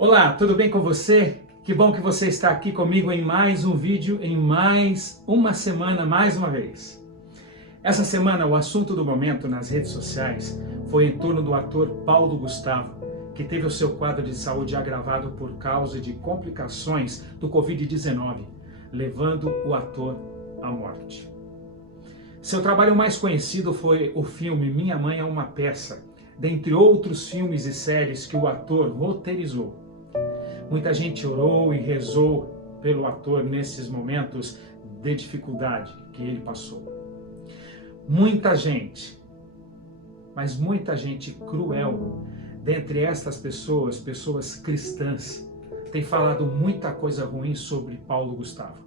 Olá, tudo bem com você? Que bom que você está aqui comigo em mais um vídeo, em mais uma semana, mais uma vez. Essa semana, o assunto do momento nas redes sociais foi em torno do ator Paulo Gustavo, que teve o seu quadro de saúde agravado por causa de complicações do Covid-19, levando o ator à morte. Seu trabalho mais conhecido foi o filme Minha Mãe é uma Peça, dentre outros filmes e séries que o ator roteirizou. Muita gente orou e rezou pelo ator nesses momentos de dificuldade que ele passou. Muita gente, mas muita gente cruel, dentre estas pessoas, pessoas cristãs, tem falado muita coisa ruim sobre Paulo Gustavo.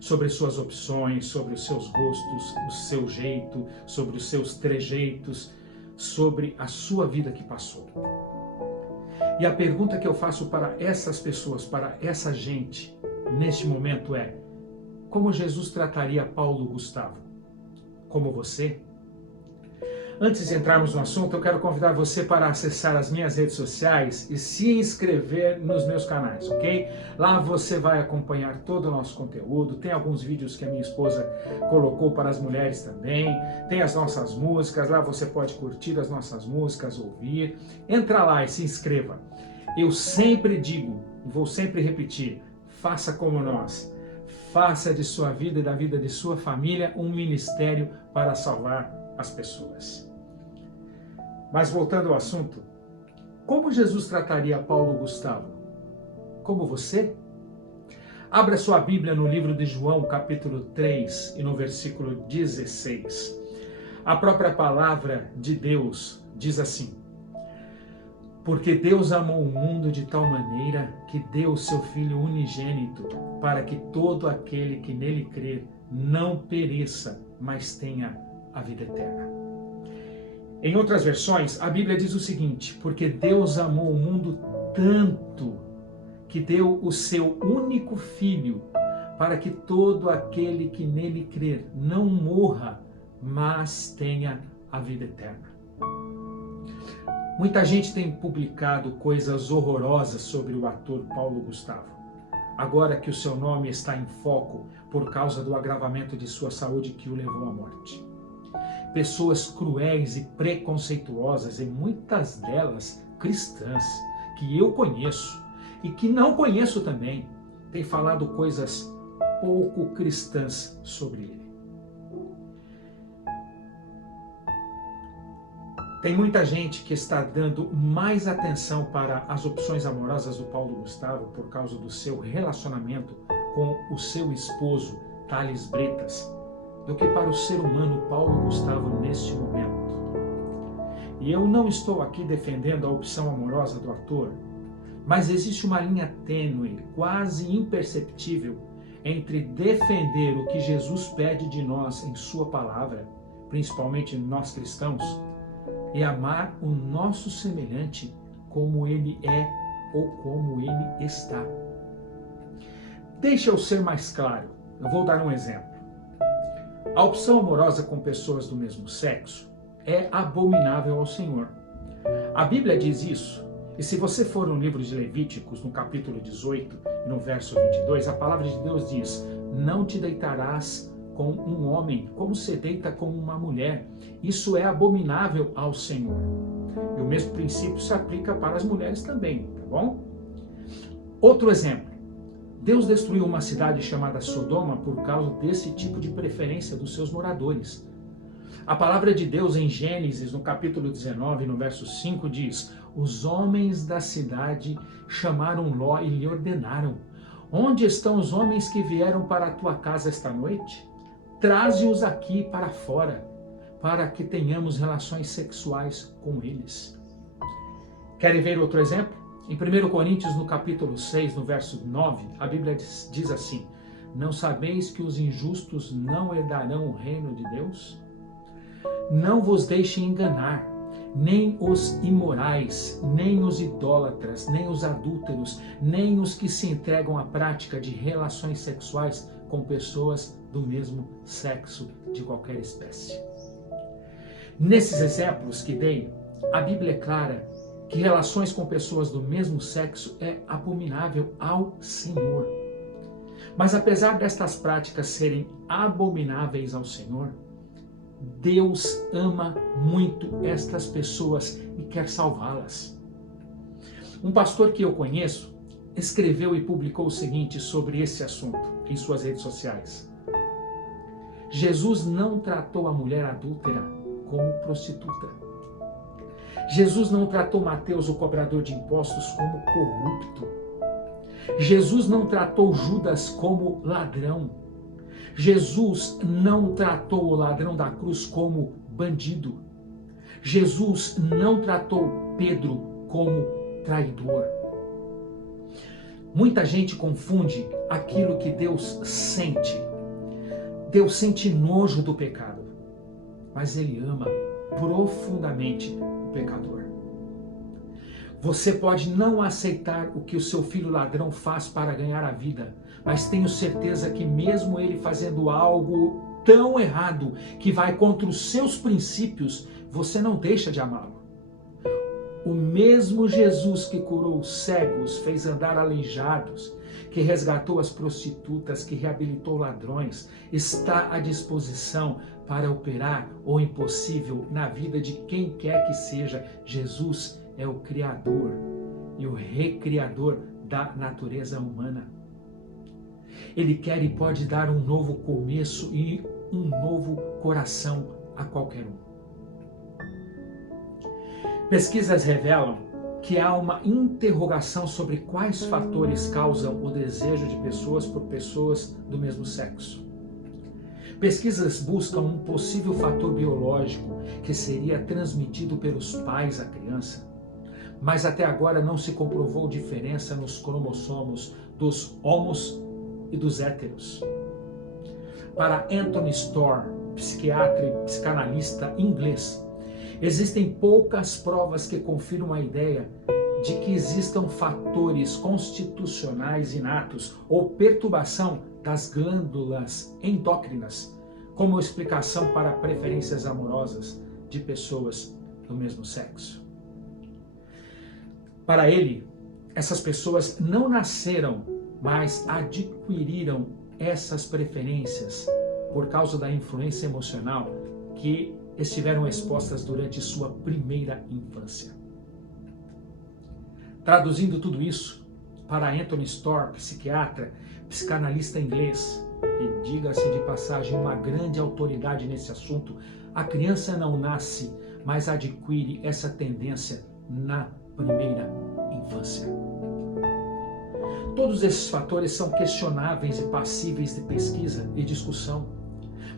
Sobre suas opções, sobre os seus gostos, o seu jeito, sobre os seus trejeitos, sobre a sua vida que passou. E a pergunta que eu faço para essas pessoas, para essa gente, neste momento é: como Jesus trataria Paulo Gustavo? Como você? Antes de entrarmos no assunto, eu quero convidar você para acessar as minhas redes sociais e se inscrever nos meus canais, ok? Lá você vai acompanhar todo o nosso conteúdo, tem alguns vídeos que a minha esposa colocou para as mulheres também, tem as nossas músicas, lá você pode curtir as nossas músicas, ouvir. Entra lá e se inscreva. Eu sempre digo, e vou sempre repetir, faça como nós. Faça de sua vida e da vida de sua família um ministério para salvar as pessoas. Mas voltando ao assunto, como Jesus trataria Paulo Gustavo? Como você? Abra sua Bíblia no livro de João, capítulo 3, e no versículo 16. A própria palavra de Deus diz assim: porque Deus amou o mundo de tal maneira que deu o seu Filho unigênito, para que todo aquele que nele crer não pereça, mas tenha a vida eterna. Em outras versões, a Bíblia diz o seguinte: porque Deus amou o mundo tanto que deu o seu único Filho, para que todo aquele que nele crer não morra, mas tenha a vida eterna. Muita gente tem publicado coisas horrorosas sobre o ator Paulo Gustavo, agora que o seu nome está em foco por causa do agravamento de sua saúde que o levou à morte. Pessoas cruéis e preconceituosas, e muitas delas cristãs, que eu conheço e que não conheço também, têm falado coisas pouco cristãs sobre ele. Tem muita gente que está dando mais atenção para as opções amorosas do Paulo Gustavo por causa do seu relacionamento com o seu esposo, Thales Bretas, do que para o ser humano Paulo Gustavo neste momento. E eu não estou aqui defendendo a opção amorosa do ator, mas existe uma linha tênue, quase imperceptível, entre defender o que Jesus pede de nós em sua palavra, principalmente nós cristãos, e amar o nosso semelhante como ele é ou como ele está. Deixa eu ser mais claro, eu vou dar um exemplo. A opção amorosa com pessoas do mesmo sexo é abominável ao Senhor. A Bíblia diz isso, e se você for no livro de Levíticos, no capítulo 18, no verso 22, a palavra de Deus diz: não te deitarás com um homem como se deita com uma mulher. Isso é abominável ao Senhor. E o mesmo princípio se aplica para as mulheres também, tá bom? Outro exemplo. Deus destruiu uma cidade chamada Sodoma por causa desse tipo de preferência dos seus moradores. A palavra de Deus em Gênesis, no capítulo 19, no verso 5, diz: os homens da cidade chamaram Ló e lhe ordenaram: onde estão os homens que vieram para a tua casa esta noite? Traze-os aqui para fora, para que tenhamos relações sexuais com eles. Querem ver outro exemplo? Em 1 Coríntios, no capítulo 6, no verso 9, a Bíblia diz assim: não sabeis que os injustos não herdarão o reino de Deus? Não vos deixem enganar, nem os imorais, nem os idólatras, nem os adúlteros, nem os que se entregam à prática de relações sexuais com pessoas do mesmo sexo de qualquer espécie. Nesses exemplos que dei, a Bíblia é clara que relações com pessoas do mesmo sexo é abominável ao Senhor. Mas apesar destas práticas serem abomináveis ao Senhor, Deus ama muito estas pessoas e quer salvá-las. Um pastor que eu conheço escreveu e publicou o seguinte sobre esse assunto em suas redes sociais. Jesus não tratou a mulher adúltera como prostituta. Jesus não tratou Mateus, o cobrador de impostos, como corrupto. Jesus não tratou Judas como ladrão. Jesus não tratou o ladrão da cruz como bandido. Jesus não tratou Pedro como traidor. Muita gente confunde aquilo que Deus sente. Deus sente nojo do pecado, mas Ele ama profundamente o pecador. Você pode não aceitar o que o seu filho ladrão faz para ganhar a vida, mas tenho certeza que mesmo ele fazendo algo tão errado que vai contra os seus princípios, você não deixa de amá-lo. O mesmo Jesus que curou os cegos, fez andar aleijados, que resgatou as prostitutas, que reabilitou ladrões, está à disposição para operar o impossível na vida de quem quer que seja. Jesus é o Criador e o Recriador da natureza humana. Ele quer e pode dar um novo começo e um novo coração a qualquer um. Pesquisas revelam que há uma interrogação sobre quais fatores causam o desejo de pessoas por pessoas do mesmo sexo. Pesquisas buscam um possível fator biológico que seria transmitido pelos pais à criança, mas até agora não se comprovou diferença nos cromossomos dos homos e dos héteros. Para Anthony Storr, psiquiatra e psicanalista inglês, existem poucas provas que confirmam a ideia de que existam fatores constitucionais inatos ou perturbação das glândulas endócrinas como explicação para preferências amorosas de pessoas do mesmo sexo. Para ele, essas pessoas não nasceram, mas adquiriram essas preferências por causa da influência emocional que estiveram expostas durante sua primeira infância. Traduzindo tudo isso para Anthony Storr, psiquiatra, psicanalista inglês, e diga-se de passagem uma grande autoridade nesse assunto, a criança não nasce, mas adquire essa tendência na primeira infância. Todos esses fatores são questionáveis e passíveis de pesquisa e discussão.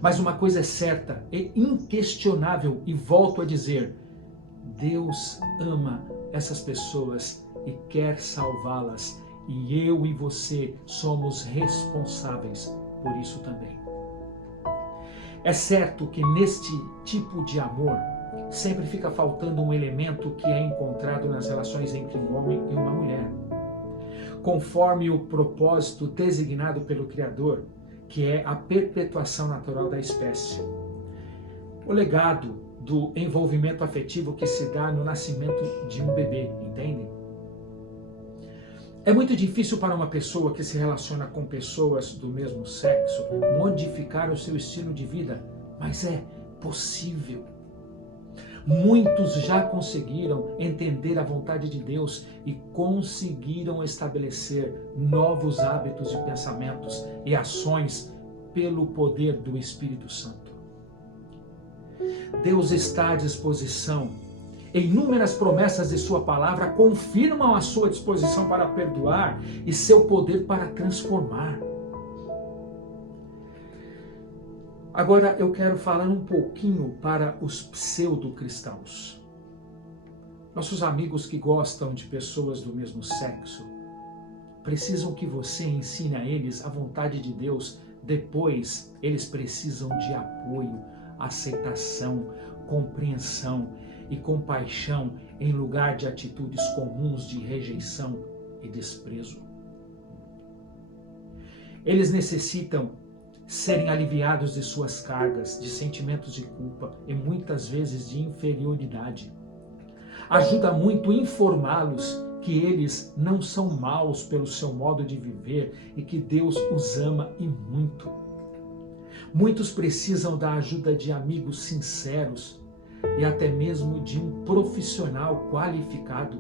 Mas uma coisa é certa e inquestionável, e volto a dizer, Deus ama essas pessoas e quer salvá-las, e eu e você somos responsáveis por isso também. É certo que neste tipo de amor sempre fica faltando um elemento que é encontrado nas relações entre um homem e uma mulher. Conforme o propósito designado pelo Criador, que é a perpetuação natural da espécie. O legado do envolvimento afetivo que se dá no nascimento de um bebê, entende? É muito difícil para uma pessoa que se relaciona com pessoas do mesmo sexo modificar o seu estilo de vida, mas é possível. Muitos já conseguiram entender a vontade de Deus e conseguiram estabelecer novos hábitos e pensamentos e ações pelo poder do Espírito Santo. Deus está à disposição. Inúmeras promessas de sua palavra confirmam a sua disposição para perdoar e seu poder para transformar. Agora eu quero falar um pouquinho para os pseudo-cristãos. Nossos amigos que gostam de pessoas do mesmo sexo precisam que você ensine a eles a vontade de Deus. Depois, eles precisam de apoio, aceitação, compreensão e compaixão em lugar de atitudes comuns de rejeição e desprezo. Eles necessitam serem aliviados de suas cargas, de sentimentos de culpa e muitas vezes de inferioridade. Ajuda muito informá-los que eles não são maus pelo seu modo de viver e que Deus os ama e muito. Muitos precisam da ajuda de amigos sinceros e até mesmo de um profissional qualificado.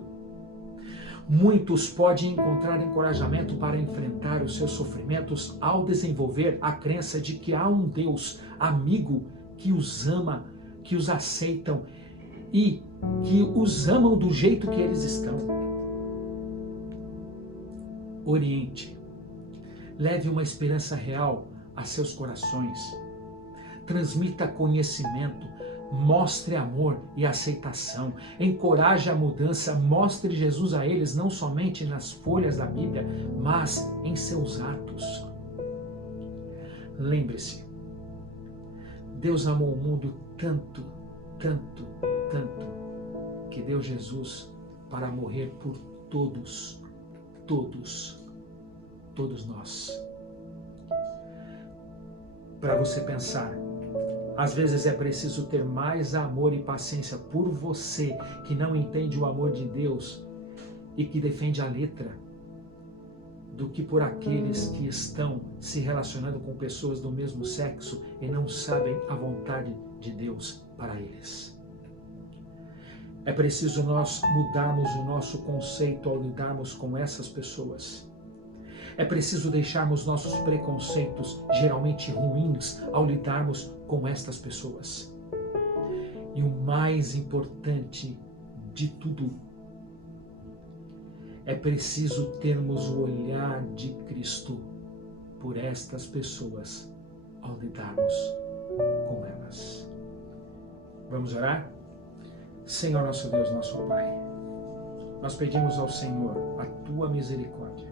Muitos podem encontrar encorajamento para enfrentar os seus sofrimentos ao desenvolver a crença de que há um Deus amigo que os ama, que os aceitam e que os amam do jeito que eles estão. Oriente, leve uma esperança real a seus corações. Transmita conhecimento, mostre amor e aceitação, encoraje a mudança, mostre Jesus a eles não somente nas folhas da Bíblia, mas em seus atos. Lembre-se, Deus amou o mundo tanto, tanto, tanto, que deu Jesus para morrer por todos, todos nós. Para você pensar, às vezes é preciso ter mais amor e paciência por você que não entende o amor de Deus e que defende a letra, do que por aqueles que estão se relacionando com pessoas do mesmo sexo e não sabem a vontade de Deus para eles. É preciso nós mudarmos o nosso conceito ao lidarmos com essas pessoas. É preciso deixarmos nossos preconceitos, geralmente ruins, ao lidarmos com estas pessoas. E o mais importante de tudo, é preciso termos o olhar de Cristo por estas pessoas ao lidarmos com elas. Vamos orar? Senhor nosso Deus, nosso Pai, nós pedimos ao Senhor a Tua misericórdia.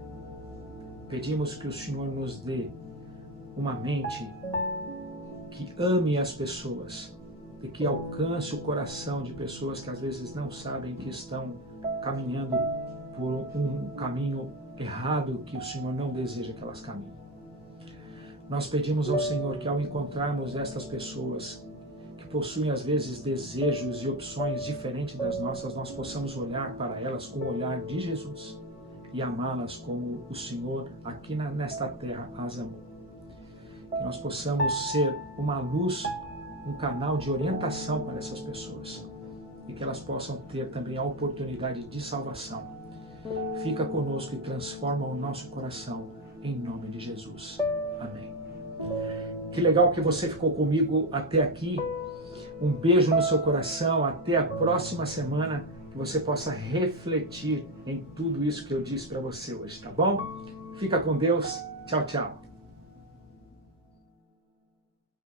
Pedimos que o Senhor nos dê uma mente que ame as pessoas e que alcance o coração de pessoas que às vezes não sabem que estão caminhando por um caminho errado que o Senhor não deseja que elas caminhem. Nós pedimos ao Senhor que ao encontrarmos estas pessoas que possuem às vezes desejos e opções diferentes das nossas, nós possamos olhar para elas com o olhar de Jesus e amá-las como o Senhor aqui nesta terra as amou. Que nós possamos ser uma luz, um canal de orientação para essas pessoas e que elas possam ter também a oportunidade de salvação. Fica conosco e transforma o nosso coração em nome de Jesus. Amém. Que legal que você ficou comigo até aqui. Um beijo no seu coração. Até a próxima semana. Que você possa refletir em tudo isso que eu disse para você hoje, tá bom? Fica com Deus. Tchau, tchau.